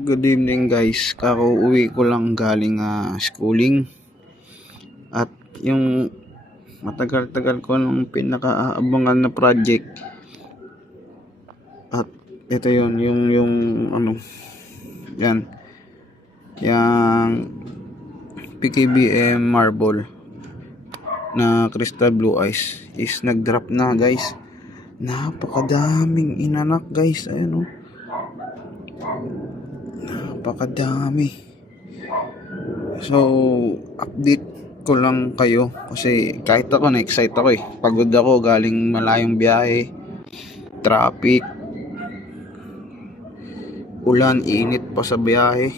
Good evening guys, kakauwi ko lang galing schooling. At yung matagal-tagal ko nung pinakaabangan na project. At ito yung ano, yan, yung PKBM Marble na Crystal Blue Ice is nag-drop na guys. Napakadaming inanak guys, ayan o. Napakadami. So, update ko lang kayo kasi kahit ako na-excite ako eh. Pagod ako galing malayong biyahe, traffic, ulan, init pa sa biyahe.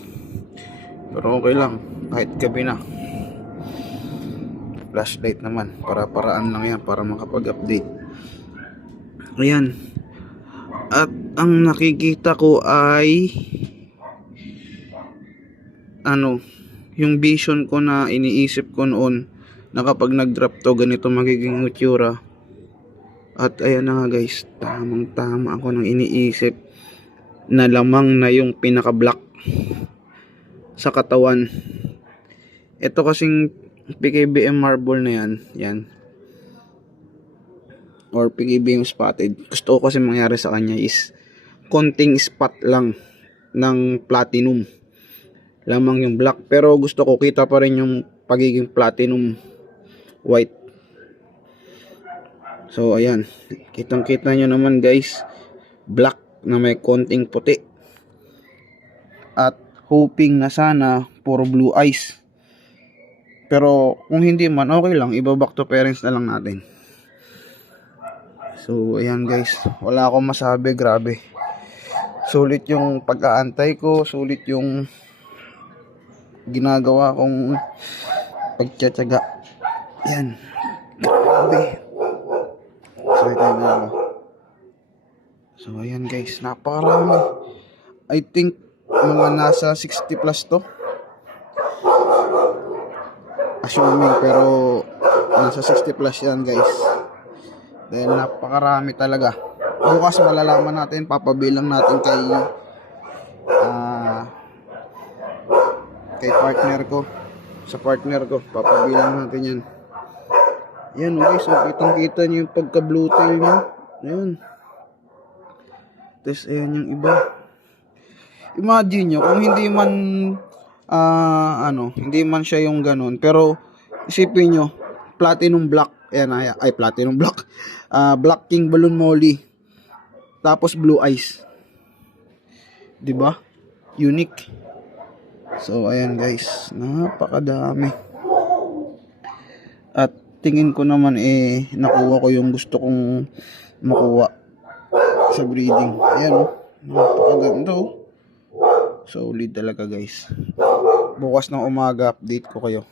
Pero okay lang, kahit gabi na. Flashlight naman, para-paraan lang yan para makapag-update. Ayan. At ang nakikita ko ay yung vision ko na iniisip ko noon na kapag nag-drop to ganito magiging itsura. At ayan na nga guys, tamang tama ako nang iniisip na lamang na yung pinaka-black sa katawan. Ito kasing PKBM Marble na yan or PKBM Spotted, gusto ko kasi mangyari sa kanya is konting spot lang ng platinum, lamang yung black, pero gusto ko kita pa rin yung pagiging platinum white. So ayan, kitang kita nyo naman guys, black na may konting puti. At hoping na sana puro blue eyes, pero kung hindi man okay lang, iba back to parents na lang natin. So ayan guys, wala akong masabi, grabe. Sulit yung pag-aantay ko, sulit yung ginagawa kong pagtsatsaga. Yan, grabe. So ayan guys, napakarami. I think mga nasa 60 plus to, assuming, pero nasa 60 plus yan guys. Dahil napakarami talaga. Bukas malalaman natin, papabilang natin kay partner ko, sa partner ko, papabilang natin yan. Yan guys, so kitang kita nyo yung pagka blue tail nyo. Ayan. Tapos ayan yung iba. Imagine nyo kung hindi man hindi man siya yung ganun, pero isipin nyo, platinum black. Ayan, ay platinum black. Black King Balloon Molly. Tapos blue eyes. 'Di ba? Unique. So ayan guys, napakadami. At tingin ko naman nakuha ko yung gusto kong makuha sa breeding. Ayan oh, napakaganda oh. Solid talaga guys. Bukas ng umaga update ko kayo.